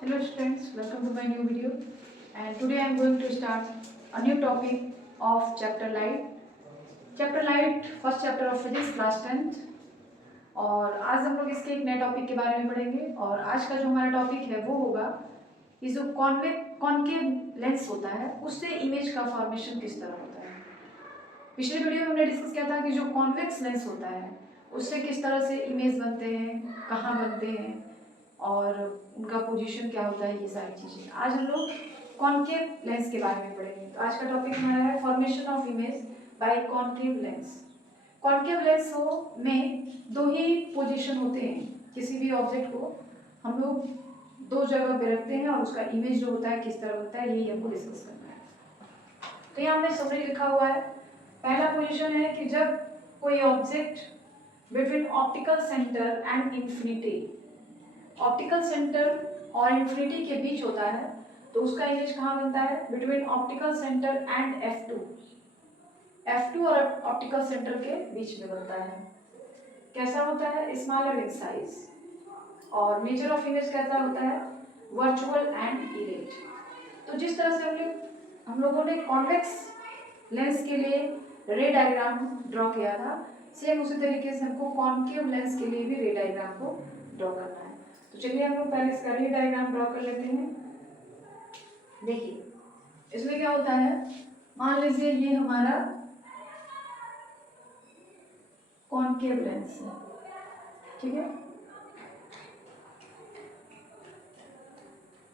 Hello students, welcome to my new video and today I am going to start a new topic of chapter light. Chapter light first chapter of physics class 10th और आज हम लोग इसके एक नए topic के बारे में पढ़ेंगे और आज का जो हमारा टॉपिक है वो होगा कि जो कॉनकेव लेंस होता है उससे इमेज का फॉर्मेशन किस तरह होता है। पिछले वीडियो में हमने डिस्कस किया था कि जो कॉन्वेक्स लेंस होता है उससे किस तरह से इमेज बनते हैं, कहाँ बनते हैं और उनका पोजीशन क्या होता है, ये सारी चीज़ें। आज हम लोग कॉनकेव लेंस के बारे में पढ़ेंगे। तो आज का टॉपिक हमारा है formation of image by concave lens. Concave lens में दो ही पोजीशन होते हैं। किसी भी ऑब्जेक्ट को हम लोग दो जगह पे रखते हैं और उसका इमेज जो होता है किस तरह होता है यही हमको डिस्कस करना है। तो यहाँ हमने समरी लिखा हुआ है। पहला पोजीशन है कि जब कोई object between optical centre and infinity, optical centre और इंफिनिटी के बीच होता है तो उसका इमेज कहाँ बनता है? Between optical centre and F2, F2 और ऑप्टिकल सेंटर के बीच में बनता है। कैसा होता है? Smaller in size. और नेचर ऑफ इमेज कैसा होता है? Virtual and erect. तो जिस तरह से हम लोगों ने कॉन्वेक्स लेंस के लिए रे डायग्राम ड्रॉ किया था, सेम उसी तरीके से हमको कॉनकेव लेंस के लिए भी रे डायग्राम को ड्रॉ करना है। तो चलिए हम लोग पहले इसका रे डायग्राम ड्रॉ कर लेते हैं। देखिए इसमें क्या होता है, मान लीजिए ये हमारा कॉनकेव लेंस है, ठीक है।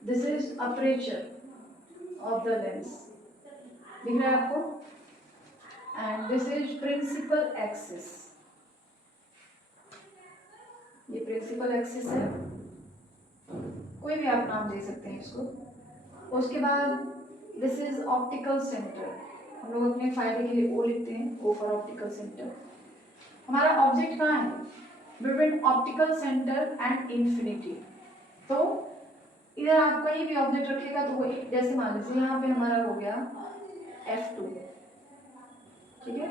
This is aperture of the lens, दिख रहा है आपको, and this is principal axis. ये प्रिंसिपल एक्सिस है, कोई भी आप नाम दे सकते हैं इसको। उसके बाद दिस इज ऑप्टिकल सेंटर, हम लोग अपने फायदे के लिए ओ लिखते हैं, ओ फॉर ऑप्टिकल सेंटर। हमारा ऑब्जेक्ट कहाँ है? Between optical centre and infinity. तो इधर आप कहीं भी ऑब्जेक्ट रखेगा तो वो, जैसे मान लीजिए यहाँ पे हमारा हो गया F2, ठीक है।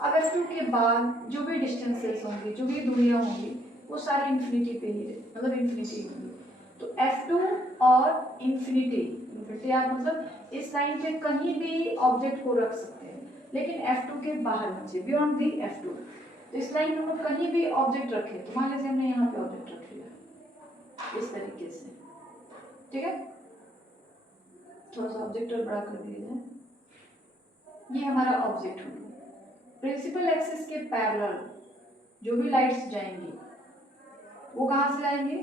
अब F2 के बाद जो भी डिस्टेंसेस होंगी, जो भी दूरियां होंगी, वो सारी इंफिनिटी पे ही मतलब इंफिनिटी होंगी। तो F2 और इंफिनिटी आप मतलब इस लाइन पे कहीं भी ऑब्जेक्ट को रख सकते हैं, लेकिन F2 के बाहर नीचे, बियॉन्ड दी F2। तो इस लाइन में हम कहीं भी ऑब्जेक्ट रखे, तो मान लीजिए हमने यहाँ पे ऑब्जेक्ट रख लिया इस तरीके से, ठीक है। थोड़ा सा ऑब्जेक्ट और बड़ा कर दिया जाए, ये हमारा ऑब्जेक्ट होगा। प्रिंसिपल एक्सिस के पैरेलल जो भी लाइट्स जाएंगी वो कहाँ से आएंगे?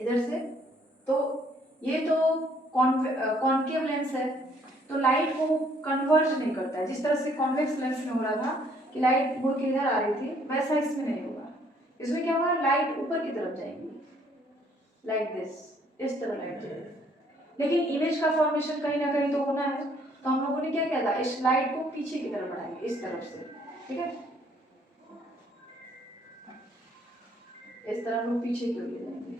इधर से। तो ये तो कॉनकेव लेंस है, तो लाइट को कन्वर्ज नहीं करता है। जिस तरह से कॉन्वेक्स लेंस में हो रहा था कि लाइट मुड़ के इधर आ रही थी, वैसा इसमें नहीं होगा। इसमें क्या होगा? लाइट ऊपर की तरफ जाएगी, लाइक दिस, इस तरह लाइट जाएगी। लेकिन इमेज का फॉर्मेशन कहीं ना कहीं तो होना है, तो हम लोगों ने क्या किया था, इस लाइट को पीछे की तरफ बढ़ाएंगे, इस तरफ से, ठीक है। इस तरह हम लोग पीछे की ओर ले जाएंगे,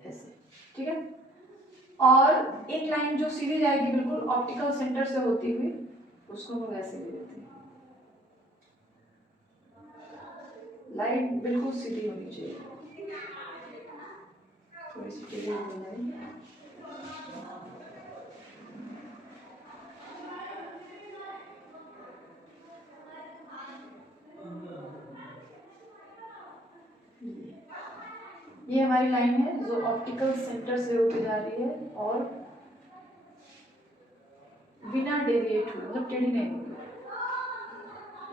ऐसे, ठीक है। और एक लाइन जो सीधी जाएगी बिल्कुल ऑप्टिकल सेंटर से होती हुई, उसको हम लोग ऐसे ले लेते हैं। लाइट बिल्कुल सीधी होनी चाहिए, थोड़ी सी टेढ़ी हो जाएगी। ये हमारी लाइन है जो ऑप्टिकल सेंटर से होके जा रही है और बिना डेविएट हुए, मतलब टेढ़ी नहीं होगी,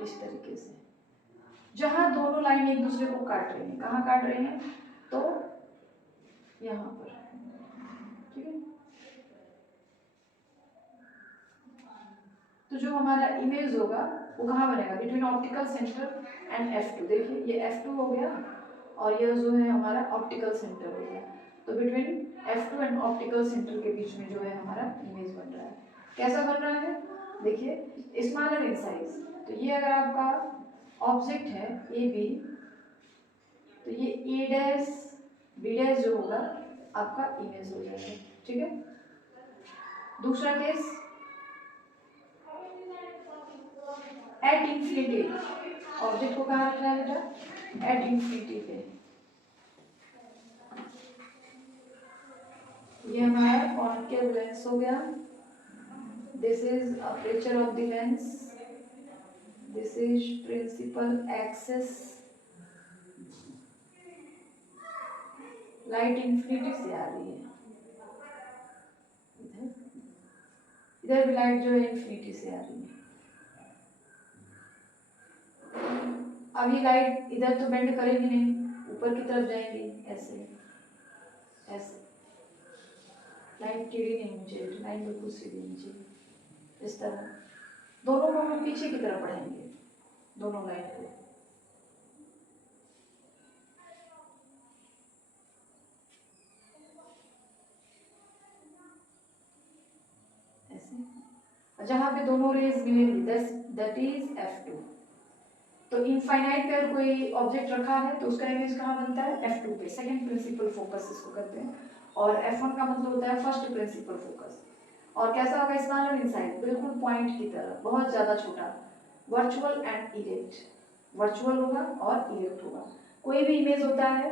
इस तरीके से। जहां दोनों लाइन एक दूसरे को काट रही हैं, कहाँ काट रही हैं? तो यहाँ पर, ठीक है। तो जो हमारा इमेज होगा वो कहाँ बनेगा? Between optical centre and F2। देखिए ये F2 हो गया और यह जो है हमारा ऑप्टिकल सेंटर हो गया। तो between F2 and optical centre के बीच में जो है हमारा इमेज बन रहा है। कैसा बन रहा है? देखिए स्मॉलर इन साइज। तो ये अगर आपका ऑब्जेक्ट है ए बी, तो ये ए डैश बी डैश जो होगा आपका इमेज हो जाएगा, ठीक है। दूसरा केस, एट इंफिनिटी, ऑब्जेक्ट को कहाँ रखना है बेटा? एट इंफिनिटी पे। ये हमारा कॉन्केव लेंस हो गया। This is aperture of the lens, this is principal axis. Light infinity से आ रही है, इधर भी लाइट जो है इंफिनिटी से आ रही है। अब ये लाइट इधर तो बेंड करेगी नहीं, ऊपर की तरफ जाएंगी, ऐसे ऐसे। लाइट टेढ़ी नहीं होनी चाहिए, लाइट बिल्कुल सीधी होनी चाहिए, इस तरह। दोनों को हम पीछे की तरफ बढ़ाएंगे, दोनों लाइट को। ऐसे जहां पे दोनों रेज मिलेंगी, दैट इज F2। तो इनफाइनाइट पे अगर कोई ऑब्जेक्ट रखा है तो उसका इमेज कहाँ बनता है? F2 पे, सेकंड प्रिंसिपल फोकस इसको कहते हैं। और F1 का मतलब होता है फर्स्ट प्रिंसिपल फोकस। और कैसा होगा इसका इनसाइड, बिल्कुल पॉइंट की तरह, बहुत ज्यादा छोटा, वर्चुअल एंड इरेक्ट। वर्चुअल होगा और इरेक्ट होगा। कोई भी इमेज होता है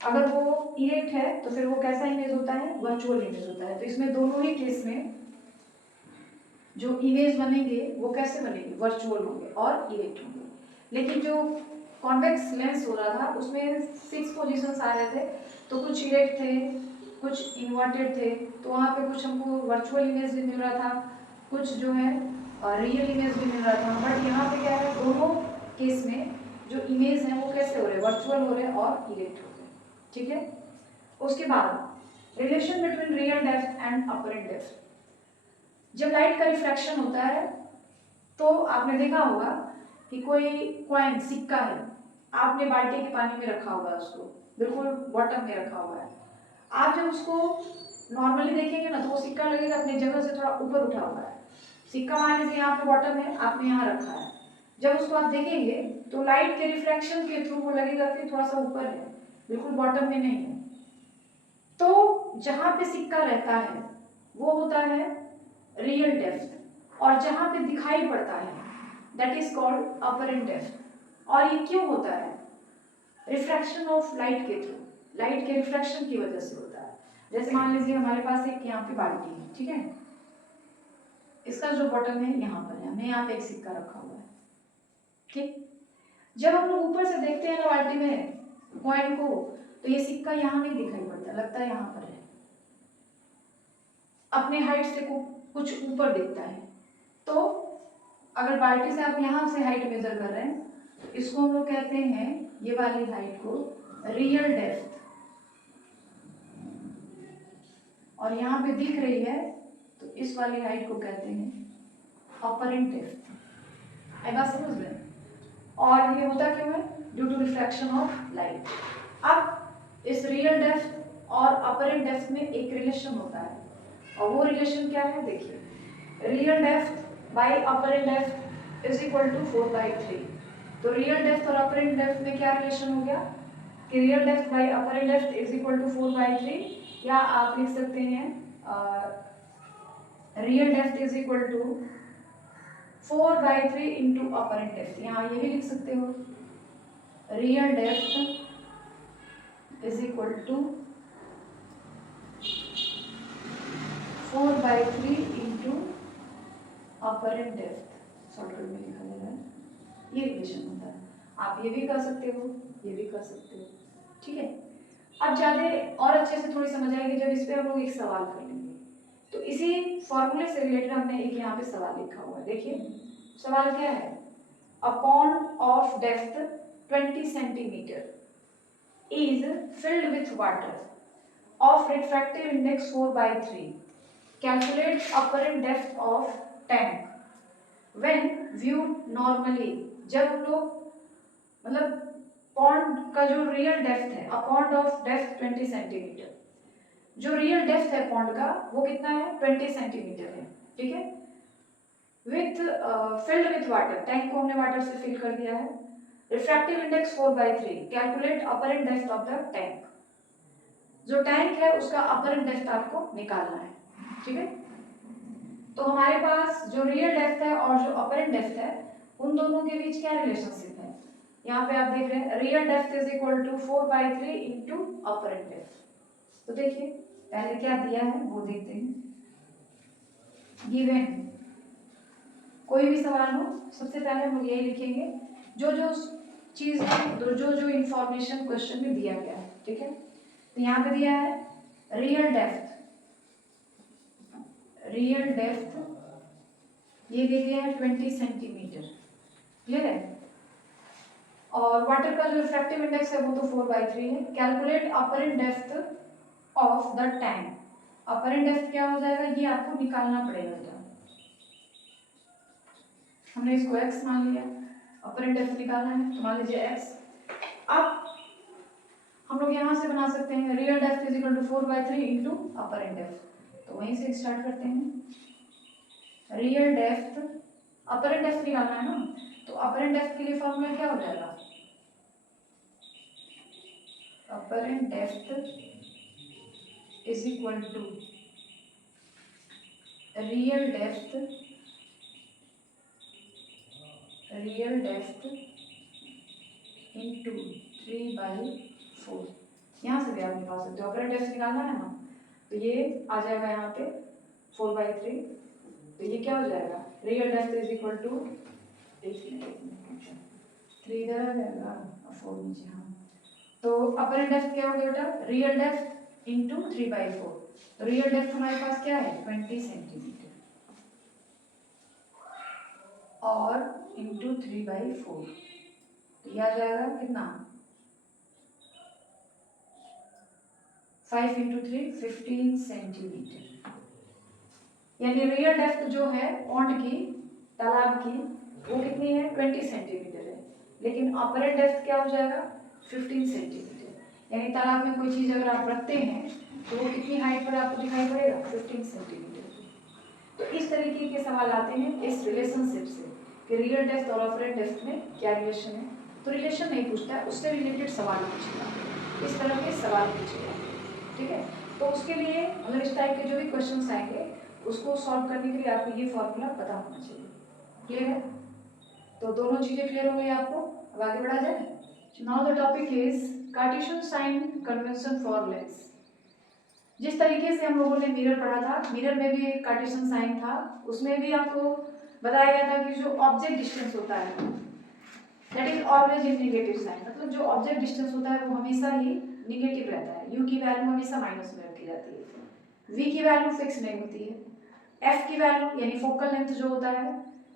अगर वो इरेक्ट है तो फिर वो कैसा इमेज होता है? वर्चुअल इमेज होता है। तो इसमें दोनों ही केस में जो इमेज बनेंगे वो कैसे बनेंगे? वर्चुअल होंगे और इरेक्ट होंगे। लेकिन जो कॉन्वेक्स लेंस हो रहा था उसमें 6 पोजीशंस आ रहे थे, तो कुछ इरेक्ट थे, कुछ इन्वर्टेड थे, तो वहाँ पे कुछ हमको वर्चुअल इमेज भी मिल रहा था, कुछ जो है रियल इमेज भी मिल रहा था। बट यहाँ पे क्या है, दोनों केस में जो इमेज है वो कैसे हो रहे हैं? वर्चुअल हो रहे हैं और इरेक्ट हो रहे हैं। ठीक है। उसके बाद relation between real depth and apparent depth. जब लाइट का रिफ्रैक्शन होता है तो आपने देखा होगा कि कोई कॉइन, सिक्का है, आपने बाल्टी के पानी में रखा हुआ है, उसको बिल्कुल बॉटम में रखा हुआ है। आप जब उसको नॉर्मली देखेंगे ना तो वो सिक्का लगेगा अपनी जगह से थोड़ा ऊपर उठा हुआ है। सिक्का मान लीजिए यहाँ पे बॉटम है, आपने यहाँ रखा है। जब उसको आप देखेंगे तो लाइट के रिफ्रैक्शन के थ्रू वो लगेगा कि थोड़ा सा ऊपर है, बिल्कुल बॉटम में नहीं है। तो जहाँ पे सिक्का रहता है वो होता है रियल डेप्थ, और जहाँ पे दिखाई पड़ता है that is called apparent depth. और ये क्यों होता है? रिफ्रैक्शन ऑफ लाइट के थ्रू, लाइट के रिफ्रैक्शन की वजह से होता है। जैसे मान लीजिए हमारे पास एक यहाँ पे बाल्टी है, ठीक है, इसका जो बॉटम है यहाँ पर है, हमने यहाँ पे एक सिक्का रखा हुआ है, ठीक। जब हम लोग ऊपर से देखते हैं ना बाल्टी में कॉइन को, तो ये सिक्का यहाँ नहीं दिखाई पड़ता, लगता है यहाँ पर है, अपने हाइट से कुछ ऊपर दिखता है। तो अगर बाल्टी से आप यहाँ से हाइट मेजर कर रहे हैं, इसको हम लोग कहते हैं, ये वाली हाइट को रियल डेप्थ, और यहाँ पे दिख रही है तो इस वाली हाइट को कहते हैं अपरेंट डेप्थ। आई बात समझ में? और ये होता क्यों है? Due to refraction of light. अब इस रियल डेप्थ और अपरेंट डेप्थ में एक रिलेशन होता है, और वो रिलेशन क्या है? देखिए, real depth by apparent depth is equal to 4/3। तो रियल डेप्थ और अपरेंट डेप्थ में क्या रिलेशन हो गया कि real depth by apparent depth is equal to 4/3, या आप लिख सकते हैं real depth is equal to 4/3 into apparent depth. यहाँ ये भी लिख सकते हो, real depth is equal to 4/3 into apparent depth. Shortcut में लिखा जा रहा है, ये रिलेशन होता है। आप ये भी कर सकते हो, ये भी कर सकते हो, ठीक है। अब ज्यादा और अच्छे से थोड़ी समझ आएगी जब इस पे हम लोग एक सवाल कर लेंगे। तो इसी फॉर्मूले से रिलेटेड हमने एक यहाँ पे सवाल लिखा हुआ है। देखिए सवाल क्या है, a pond of depth 20 centimetre is filled with water of refractive index 4/3, calculate apparent depth of tank when viewed normally. जब हम लोग मतलब पॉन्ड का जो रियल डेप्थ है, a pond of depth 20 centimetre, जो रियल डेप्थ है पॉन्ड का वो कितना है? 20 सेंटीमीटर है, ठीक है। With filled with water, tank को हमने वाटर से फिल कर दिया है। Refractive index 4/3, calculate apparent depth of the tank. जो टैंक है उसका अपरेंट डेप्थ आपको निकालना है, ठीक है। तो हमारे पास जो रियल डेप्थ है और जो अपरेंट डेप्थ है, उन दोनों के बीच क्या रिलेशनशिप है? यहाँ पे आप देख रहे हैं real depth is equal to 4/3 into apparent depth. तो देखिए पहले क्या दिया है वो देखते हैं। गिवन कोई भी सवाल हो सबसे पहले हम लोग यही लिखेंगे जो जो चीज है, जो जो इंफॉर्मेशन क्वेश्चन में दिया गया है, ठीक है। तो यहाँ पे दिया है रियल डेप्थ, रियल डेप्थ ये दे दिया है 20 सेंटीमीटर, क्लियर है। और वाटर का जो रिफ्रैक्टिव इंडेक्स है वो तो 4/3 है। Calculate apparent depth of the tank, apparent depth क्या हो जाएगा ये आपको निकालना पड़ेगा। हमने इसको x मान लिया, अपरेंट डेप्थ निकालना है तो मान लीजिए x। अब हम लोग यहाँ से बना सकते हैं real depth is equal to 4/3 into apparent depth. तो वहीं से स्टार्ट करते हैं। रियल डेप्थ अपरेंट डेप्थ निकालना है ना, तो अपरेंट डेप्थ के लिए फॉर्मूला क्या हो जाएगा, apparent depth is equal to real depth, real depth into 3/4। यहाँ से भी आप निकाल सकते हो, अपरेंट डेप्थ निकालना है ना, तो ये आ जाएगा यहाँ पे 4/3। तो ये क्या हो जाएगा real depth is equal to 3 इधर आ जाएगा और 4 नीचे। हाँ तो अपरेंट डेप्थ क्या हो गया बेटा, रियल डेप्थ इंटू 3/4। तो रियल डेप्थ हमारे पास क्या है 20 सेंटीमीटर और इंटू 3/4। तो यह आ जाएगा कितना 5 इंटू 3 15 सेंटीमीटर। यानी रियल डेप्थ जो है पॉन्ड की, तालाब की, वो कितनी है 20 सेंटीमीटर है, लेकिन अपरेंट डेप्थ क्या हो जाएगा 15 सेंटीमीटर। यानी तालाब में कोई चीज़ अगर आप रखते हैं तो वो कितनी हाइट पर आपको दिखाई पड़ेगा 15 सेंटीमीटर। तो इस तरीके के सवाल आते हैं इस रिलेशनशिप से कि रियल डेप्थ और अपरेंट डेप्थ में क्या रिलेशन है। तो रिलेशन नहीं पूछता है, उससे रिलेटेड सवाल पूछेगा, इस तरह के सवाल पूछेगा, ठीक है। तो उसके लिए मतलब इस टाइप के जो भी क्वेश्चंस आएंगे उसको सॉल्व करने के लिए आपको ये फॉर्मूला पता होना चाहिए, क्लियर है। तो दोनों चीजें क्लियर हो गई आपको, अब आगे बढ़ा जाए। Now the topic is Cartesian sign convention for lens. जिस तरीके से हम लोगों ने मिरर पढ़ा था, मिरर में भी एक कार्टेशियन साइन था, उसमें भी आपको बताया गया था कि जो ऑब्जेक्ट डिस्टेंस होता है that is always in negative sign, मतलब जो ऑब्जेक्ट डिस्टेंस होता है वो हमेशा ही नेगेटिव रहता है। यू की वैल्यू हमेशा माइनस में रखी जाती है, वी की वैल्यू फिक्स नहीं होती है, एफ की वैल्यू यानी फोकल लेंथ जो होता है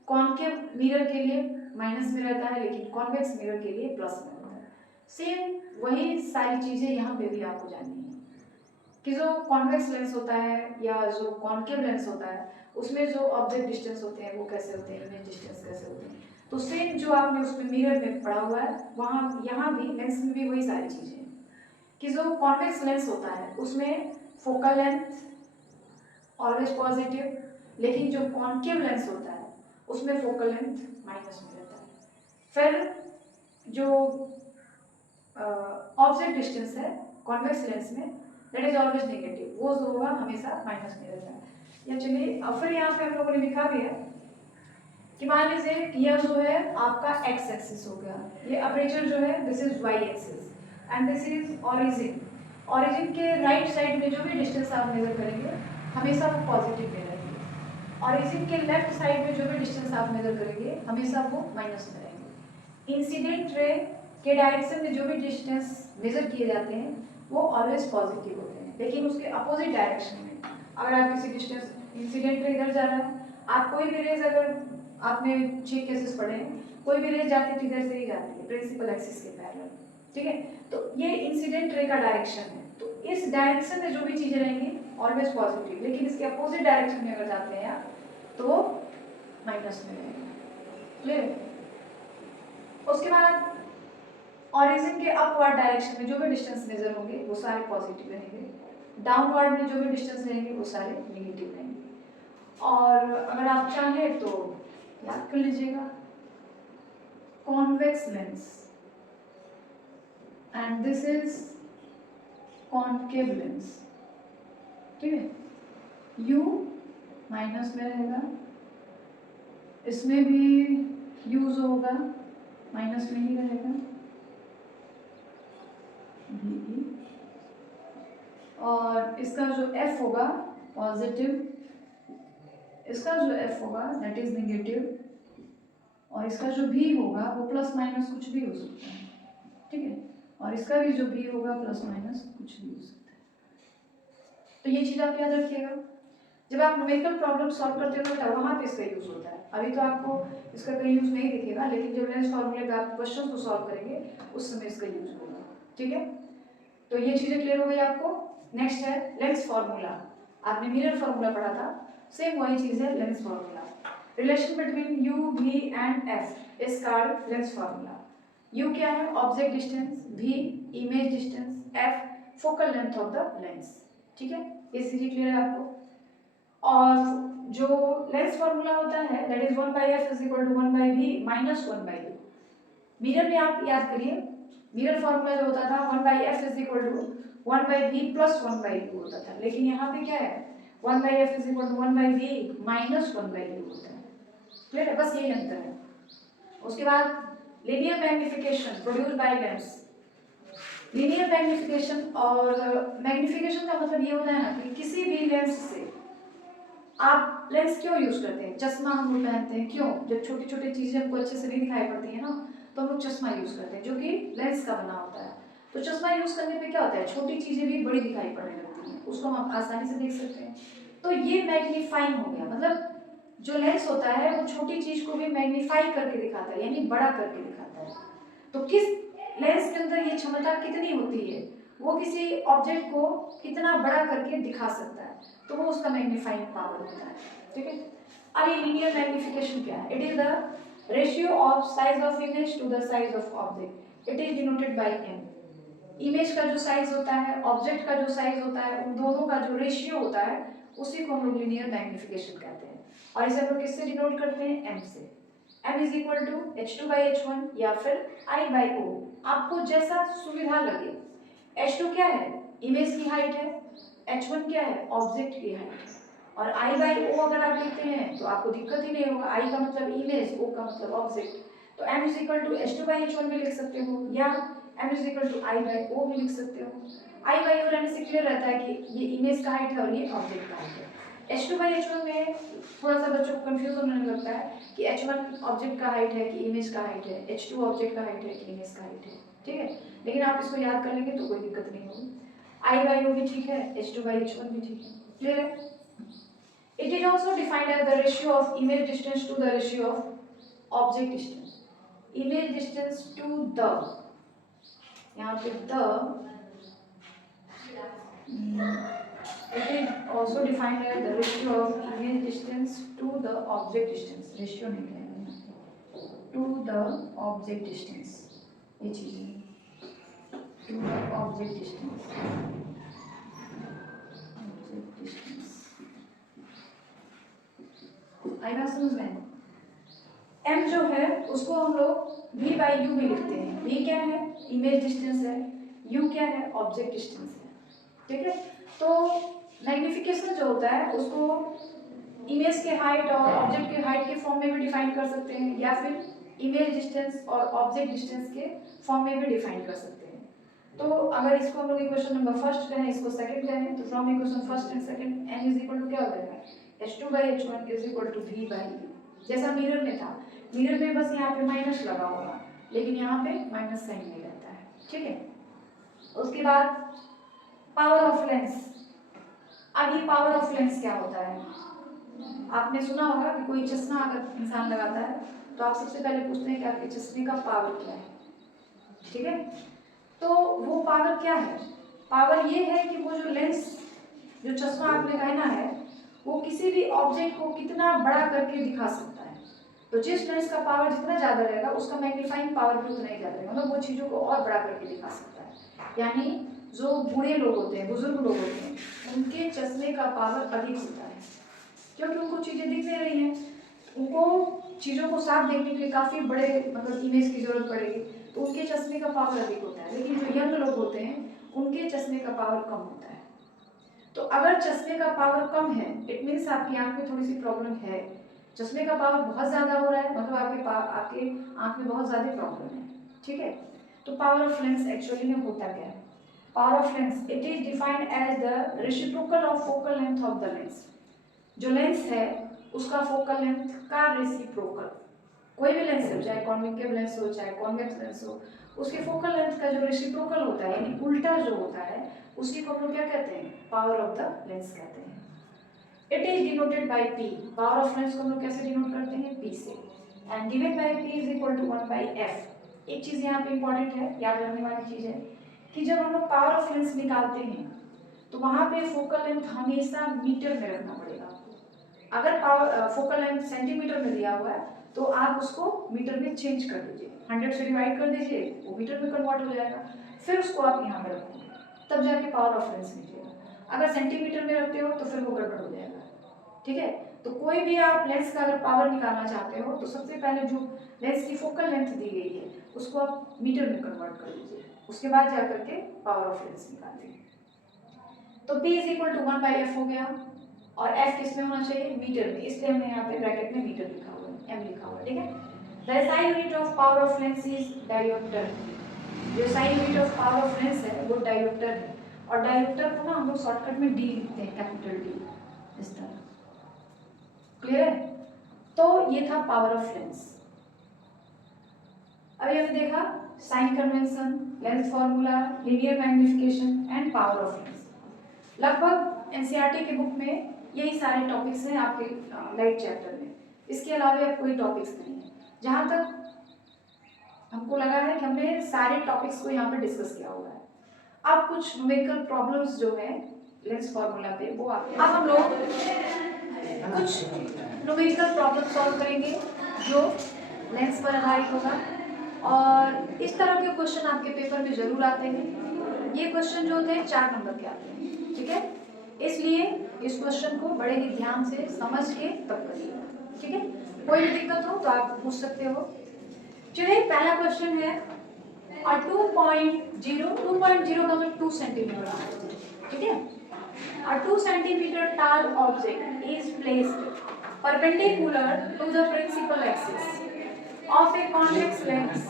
कॉन्केव मिरर के लिए माइनस में रहता है, लेकिन कॉन्वेक्स मिरर के लिए प्लस में होता है। सेम वही सारी चीजें यहाँ पे भी आपको जाननी है कि जो कॉन्वेक्स लेंस होता है या जो कॉन्केव लेंस होता है उसमें जो ऑब्जेक्ट डिस्टेंस होते हैं वो कैसे होते हैं, इमेज डिस्टेंस कैसे होते हैं। तो सेम जो आपने उसमें मिरर में पढ़ा हुआ है वहाँ यहाँ भी लेंस में भी वही सारी चीजें हैं कि जो कॉन्वेक्स लेंस होता है उसमें फोकल लेंथ ऑलवेज पॉजिटिव, लेकिन जो कॉन्केव लेंस होता है उसमें फोकल लेंथ माइनस में रहता है। फिर जो ऑब्जेक्ट डिस्टेंस है कॉन्वेक्स लेंस में दैट इज ऑलवेज नेगेटिव, वो जो होगा हमेशा माइनस में रहता है। या चलिए अब फिर यहाँ पे हम लोगों ने लिखा भी है कि मान लीजिए यह जो है आपका एक्स एक्सिस हो गया, ये अपर्चर जो है this is Y axis and this is origin. Origin के राइट साइड में जो भी डिस्टेंस आप मेजर करेंगे हमेशा वो पॉजिटिव में रहेंगे, ऑरिजिन के लेफ्ट साइड में जो भी डिस्टेंस आप मेजर करेंगे हमेशा वो माइनस में रहेंगे। इंसिडेंट रे के डायरेक्शन में जो भी डिस्टेंस मेजर किए जाते हैं वो ऑलवेज पॉजिटिव होते हैं, लेकिन उसके अपोजिट डायरेक्शन में अगर आप किसी डिस्टेंस इंसिडेंट रे इधर जा रहा है, आप कोई भी रेज अगर आपने 6 केसेस पढ़े हैं, कोई भी रेज जाती है तो इधर से ही जाती है प्रिंसिपल एक्सिस के पैरेलल, ठीक है। तो ये इंसिडेंट रे का डायरेक्शन है, तो इस डायरेक्शन में जो भी चीजें रहेंगी ऑलवेज पॉजिटिव, लेकिन इसके अपोजिट डायरेक्शन में अगर जाते हैं आप तो माइनस में रहेंगे, क्लियर। उसके बाद ऑरिजिन के अपवर्ड डायरेक्शन में जो भी डिस्टेंस मेजर होंगे वो सारे पॉजिटिव रहेंगे, डाउनवर्ड में जो भी डिस्टेंस रहेंगे वो सारे नेगेटिव रहेंगे। और अगर आप चाहें तो याद कर लीजिएगा convex lens and this is concave lens, ठीक है। U माइनस में रहेगा, इसमें भी यूज होगा माइनस में ही रहेगा VE, और इसका जो F होगा पॉजिटिव, इसका जो F होगा दैट इज नेगेटिव, और इसका जो भी होगा वो प्लस माइनस कुछ भी हो सकता है, ठीक है, और इसका भी जो भी होगा प्लस माइनस कुछ भी हो सकता है। तो ये चीज़ आप याद रखिएगा। जब आप न्यूमेरिकल प्रॉब्लम सॉल्व करते हो तो वहाँ पे इसका यूज होता है। अभी तो आपको इसका कहीं यूज नहीं दिखेगा, लेकिन जब लेंस फॉर्मूले का आप क्वेश्चन को सॉल्व करेंगे उस समय इसका यूज होगा, ठीक है। तो ये चीज़ें क्लियर हो गई आपको। नेक्स्ट है लेंस फॉर्मूला। आपने मिरर फॉर्मूला पढ़ा था, सेम वही चीज़ है lens formula. Relation between U, V and F is called lens formula. U क्या है? Object distance, V image distance, F focal length of the lens, ठीक है। ये चीज़ें क्लियर है आपको। और जो लेंस फॉर्मूला होता है that is 1/f is equal to 1/v minus 1/u। Mirror में आप याद करिए, मिरर फॉर्मूला जो होता था 1/f is equal to 1/v plus 1/u होता था, लेकिन यहाँ पे क्या है 1/f is equal to 1/v minus 1/u होता है। क्लियर है? बस यही अंतर है। उसके बाद linear magnification produced by lens. Linear magnification और मैग्निफिकेशन का मतलब ये होता है ना कि किसी भी लेंस से आप लेंस क्यों यूज करते हैं? चश्मा हम लोग पहनते हैं क्यों? जब छोटी छोटी चीजें हमको अच्छे से नहीं दिखाई पड़ती है ना, तो हम लोग चश्मा यूज करते हैं जो कि लेंस का बना होता है। तो चश्मा यूज करने पे क्या होता है, छोटी चीजें भी बड़ी दिखाई पड़ने लगती हैं, उसको हम आसानी से देख सकते हैं। तो ये मैग्नीफाइंग हो गया, मतलब जो लेंस होता है वो छोटी चीज को भी मैग्नीफाई करके दिखाता है, यानी बड़ा करके दिखाता है। तो किस लेंस के अंदर ये क्षमता कितनी होती है, वो किसी ऑब्जेक्ट को कितना बड़ा करके दिखा सकता है, तो वो उसका मैग्नीफाइंग पावर होता है, ठीक है। अब ये लीनियर मैग्निफिकेशन क्या है? It is the ratio of size of image to the size of object. It is denoted by m। Image का जो साइज होता है, ऑब्जेक्ट का जो साइज होता है, उन दोनों का जो रेशियो होता है उसी को हम लोग लीनियर मैग्निफिकेशन कहते हैं। और इसे हम लोग किससे डिनोट करते हैं? m से। m is equal to h2/h1 या फिर I/o, आपको जैसा सुविधा लगे। h2 क्या है? इमेज की हाइट है। h1 क्या है? ऑब्जेक्ट की हाइट है। और I/o अगर आप लिखते हैं तो आपको दिक्कत ही नहीं होगा। I का मतलब इमेज, O का मतलब ऑब्जेक्ट। तो m is equal to h2/h1 भी लिख सकते हो, या m is equal to I/o भी लिख सकते हो। I/o रहने से क्लियर रहता है कि ये इमेज का हाइट है और ये ऑब्जेक्ट का हाइट है। h2/h1 में थोड़ा सा बच्चों को कंफ्यूज होने लगता है कि h1 ऑब्जेक्ट का हाइट है कि इमेज का हाइट है, h2 ऑब्जेक्ट का हाइट है कि इमेज का हाइट है, ठीक है। लेकिन आप इसको याद कर लेंगे तो कोई दिक्कत नहीं होगी। I/o भी ठीक है, h2/h1 भी ठीक है, क्लियर है। It is also defined as the ratio of image distance to the ratio of object distance. Image distance to the, यहाँ पे the, it is also defined as the ratio of image distance to the object distance. Ratio नहीं कहेंगे, to the object distance, ये चीज़ है, to the object distance, object distance। आई बात समझ में? m जो है उसको हम लोग v/u भी लिखते हैं। v क्या है? इमेज डिस्टेंस है। u क्या है? ऑब्जेक्ट डिस्टेंस है, ठीक है। तो मैग्निफिकेशन जो होता है उसको इमेज के हाइट और ऑब्जेक्ट के हाइट के फॉर्म में भी डिफाइन कर सकते हैं, या फिर इमेज डिस्टेंस और ऑब्जेक्ट डिस्टेंस के फॉर्म में भी डिफाइन कर सकते हैं। तो अगर इसको हम लोग इक्वेशन नंबर फर्स्ट कहें, इसको सेकंड कहें, तो from equation first and second m is equal to क्या हो जाएगा? h2/h1 is equal to v/u। जैसा मिरर में था, मिरर में बस यहाँ पे माइनस लगा होगा, लेकिन यहाँ पे माइनस साइन नहीं रहता है, ठीक है। उसके बाद पावर ऑफ लेंस। अब ये पावर ऑफ लेंस क्या होता है? आपने सुना होगा कि कोई चश्मा अगर इंसान लगाता है तो आप सबसे पहले पूछते हैं कि आपके चश्मे का पावर क्या है, ठीक है। तो वो पावर क्या है? पावर ये है कि वो जो लेंस, जो चश्मा आपने पहना है, वो किसी भी ऑब्जेक्ट को कितना बड़ा करके दिखा सकता है। तो जिस लेंस का पावर जितना ज़्यादा रहेगा उसका मैग्नीफाइंग पावर भी उतना ही ज़्यादा रहेगा, मतलब वो चीज़ों को और बड़ा करके दिखा सकता है। यानी जो बूढ़े लोग होते हैं, बुजुर्ग लोग होते हैं, उनके चश्मे का पावर अधिक होता है, क्योंकि उनको चीज़ें दिख नहीं रही हैं, उनको चीज़ों को साफ देखने के लिए काफ़ी बड़े मतलब इमेज की ज़रूरत पड़ेगी, तो उनके चश्मे का पावर अधिक होता है। लेकिन जो यंग लोग होते हैं उनके चश्मे का पावर कम होता है। तो अगर चश्मे का पावर कम है, इट मीन्स आपकी आँख में थोड़ी सी प्रॉब्लम है, चश्मे का पावर बहुत ज़्यादा हो रहा है, मतलब आपके आँख में बहुत ज़्यादा प्रॉब्लम है, ठीक है। तो पावर ऑफ लेंस एक्चुअली में होता क्या है? Power of lens it is defined as the reciprocal of focal length of the lens. जो लेंस है उसका फोकल लेंथ का रेसिप्रोकल, कोई भी लेंस हो, चाहे कॉन्वेकेव लेंस हो चाहे कॉन्वेक्स लेंस हो, उसके फोकल लेंथ का जो रेसिप्रोकल होता है यानी उल्टा जो होता है उसी को हम लोग क्या कहते हैं? पावर ऑफ द लेंस कहते हैं। It is denoted by P। Power of lens को हम लोग कैसे डिनोट करते हैं? P से। And given by P is equal to 1 by F। एक चीज यहाँ पे इंपॉर्टेंट है, याद रखने वाली चीज है कि जब हम लोग पावर ऑफ लेंस निकालते हैं तो वहां पे फोकल लेंथ हमेशा मीटर में रखना पड़ेगा आपको। अगर पावर फोकल लेंथ सेंटीमीटर में दिया हुआ है तो आप उसको मीटर में चेंज कर दीजिए, 100 से डिवाइड कर दीजिए, वो मीटर में कन्वर्ट हो जाएगा, फिर उसको आप यहाँ पे रखोगे, तब जाके पावर ऑफ लेंस निकलेगा। अगर सेंटीमीटर में रखते हो तो फिर वो गड़बड़ हो जाएगा, ठीक है। तो कोई भी आप लेंस का अगर पावर निकालना चाहते हो तो सबसे पहले जो लेंस की फोकल लेंथ दी गई है उसको आप मीटर में कन्वर्ट कर दीजिए, उसके बाद जाकर के पावर ऑफ लेंस निकालिए। तो P is equal to 1 by F हो गया, और F किस में होना चाहिए? मीटर में, इसलिए हमने यहाँ पे ब्रैकेट में मीटर लिखा हुआ है, M लिखा हुआ है, ठीक है। The SI unit of power of lens is dioptre. जो SI unit of power of lens है वो डायोप्टर है, और डायोप्टर को ना हम लोग शॉर्टकट में D लिखते हैं, कैपिटल D, इस तरह। क्लियर है? तो ये था पावर ऑफ लेंस। अभी हमने देखा sign convention, lens formula, linear magnification and power of lens. लगभग एनसीईआरटी के बुक में यही सारे टॉपिक्स हैं आपके लाइट चैप्टर में, इसके अलावा अब कोई टॉपिक्स नहीं है। जहाँ तक हमको लगा है कि हमने सारे टॉपिक्स को यहाँ पे डिस्कस किया हुआ है। अब कुछ न्यूमेरिकल प्रॉब्लम्स जो है लेंस फॉर्मूला पे वो आप अब हम लोग कुछ न्यूमेरिकल प्रॉब्लम सॉल्व करेंगे जो लेंस पर आधारित होगा, और इस तरह के क्वेश्चन आपके पेपर में जरूर आते हैं। ये क्वेश्चन जो होते हैं 4 नंबर के आते हैं, ठीक है। इसलिए इस क्वेश्चन को बड़े ही ध्यान से समझ के तब करिए, ठीक है। कोई भी दिक्कत हो तो आप पूछ सकते हो। चलिए पहला क्वेश्चन है, 2.0 का मतलब 2 सेंटीमीटर, ठीक है। A 2 centimeter tall object is placed perpendicular to the principal axis of a convex lens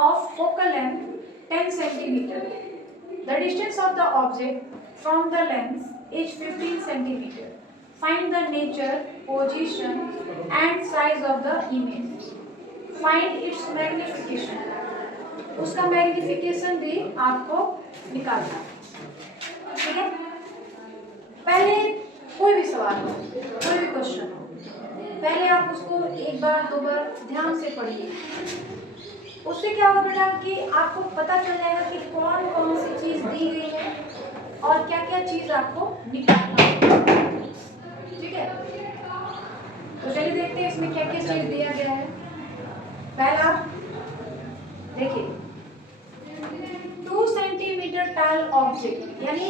of focal length 10 centimeter. The distance of the object from the lens is 15 centimeter. Find the nature, position and size of the image. Find its magnification. उसका magnification भी आपको निकालना, ठीक है। पहले कोई भी सवाल हो, कोई भी क्वेश्चन हो, पहले आप उसको एक बार 2 बार ध्यान से पढ़िए। उससे क्या होगा बेटा कि आपको पता चल जाएगा कि कौन कौन सी चीज दी गई है और क्या क्या चीज आपको निकालना है, ठीक है। तो चलिए देखते हैं इसमें क्या क्या चीज दिया गया है। पहला देखिए, 2 सेंटीमीटर टॉल ऑब्जेक्ट, यानी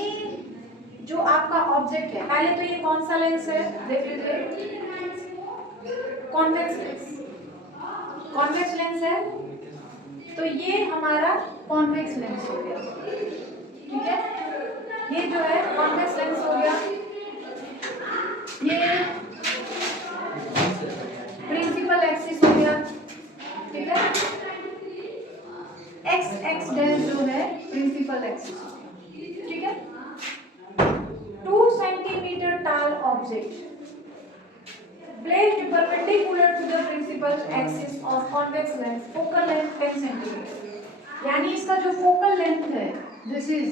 जो आपका ऑब्जेक्ट है, पहले तो ये कौन सा लेंस है देख लीजिए, कॉन्वेक्स लेंस। कॉन्वेक्स लेंस है तो ये हमारा कॉन्वेक्स लेंस हो गया, ठीक है। ये जो है कॉन्वेक्स लेंस हो गया, ये प्रिंसिपल एक्सिस हो गया, ठीक है। एक्स डैश जो है प्रिंसिपल एक्सिस हो गया, ठीक है। 2 centimeter tall object placed perpendicular to the principal axis of convex lens, focal length 10 centimeter। यानी इसका जो फोकल लेंथ है दिस इज,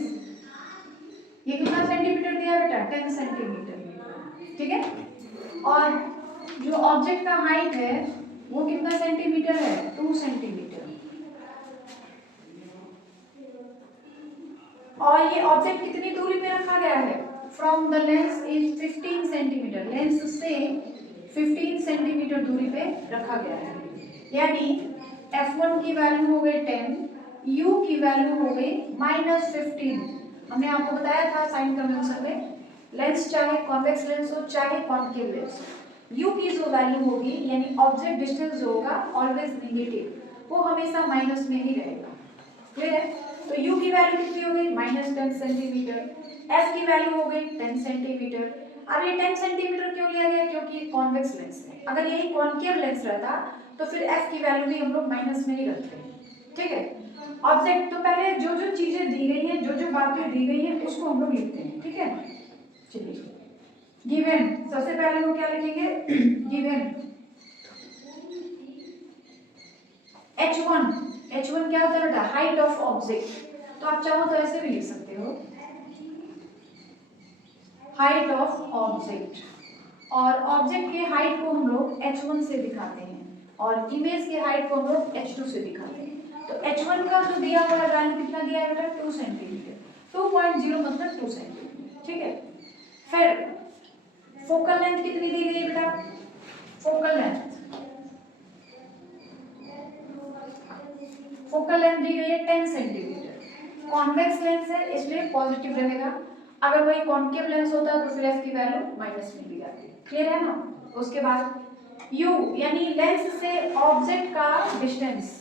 ये कितना सेंटीमीटर दिया बेटा? 10 सेंटीमीटर, ठीक है। और जो ऑब्जेक्ट का हाइट है वो कितना सेंटीमीटर है? 2 सेंटीमीटर। और ये ऑब्जेक्ट कितनी दूरी पे रखा गया है? From the lens is 15 centimetre, lens से 15 सेंटीमीटर दूरी पे रखा गया है। यानी f1 की वैल्यू हो गई 10, u की वैल्यू हो गई -15। हमने आपको बताया था साइन कन्वेंशन में, लेंस चाहे कॉन्वेक्स लेंस हो चाहे कॉन्केव लेंस हो, u की जो वैल्यू होगी यानी ऑब्जेक्ट डिस्टेंस जो होगा ऑलवेज नेगेटिव, वो हमेशा माइनस में ही रहेगा, क्लियर है। तो u की वैल्यू कितनी हो गई? -10 सेंटीमीटर। f की वैल्यू हो गई 10 सेंटीमीटर। अब ये 10 सेंटीमीटर क्यों लिया गया, क्योंकि ये कॉन्वेक्स लेंस है। अगर यही कॉनकेव लेंस रहता तो फिर f की वैल्यू भी हम लोग माइनस में ही रखते हैं, ठीक है। ऑब्जेक्ट, तो पहले जो जो चीजें दी गई हैं, जो जो बातें दी गई हैं उसको हम लोग लिखते हैं, ठीक है। चलिए, गिवन, सबसे पहले हम क्या लिखेंगे, गिवन h1 क्या होता है बेटा, हाइट ऑफ ऑब्जेक्ट। तो आप चाहो तो ऐसे भी लिख सकते हो, हाइट ऑफ ऑब्जेक्ट। और ऑब्जेक्ट के हाइट को हम लोग h1 से दिखाते हैं और इमेज के हाइट को हम लोग h2 से दिखाते हैं। तो h1 का जो दिया हुआ वैल्यू कितना दिया है बेटा, 2 सेंटीमीटर, 2.0 मतलब 2 सेंटीमीटर, ठीक है। फिर फोकल लेंथ कितनी दी गई है बेटा, फोकल लेंथ दी गई है 10 सेंटीमीटर। कॉन्वेक्स लेंस है इसलिए पॉजिटिव रहेगा, अगर वही कॉनकेव लेंस होता तो फिर f की वैल्यू माइनस में दी जाती। क्लियर है ना। उसके बाद u यानी लेंस से ऑब्जेक्ट का distance,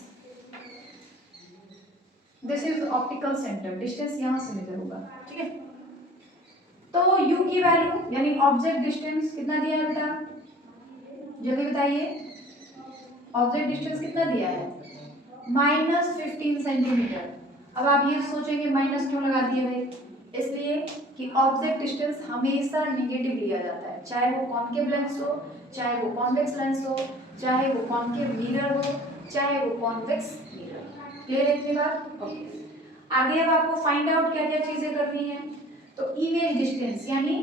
this is optical centre, distance यहां से मेजर होगा, ठीक है। तो u की वैल्यू यानी ऑब्जेक्ट डिस्टेंस कितना दिया है बेटा, जल्दी बताइए, ऑब्जेक्ट डिस्टेंस कितना दिया है, -15 सेंटीमीटर। अब आप ये सोचेंगे माइनस क्यों लगा दिए भाई, इसलिए कि ऑब्जेक्ट डिस्टेंस हमेशा नेगेटिव लिया जाता है, चाहे वो कॉनकेव लेंस हो, चाहे वो कॉन्वेक्स लेंस हो, चाहे वो कॉनकेव मिरर हो, चाहे वो कॉन्वेक्स मिरर। क्लियर है इतनी बात, ओके। आगे अब आपको फाइंड आउट क्या क्या चीजें करनी है, तो इमेज डिस्टेंस यानी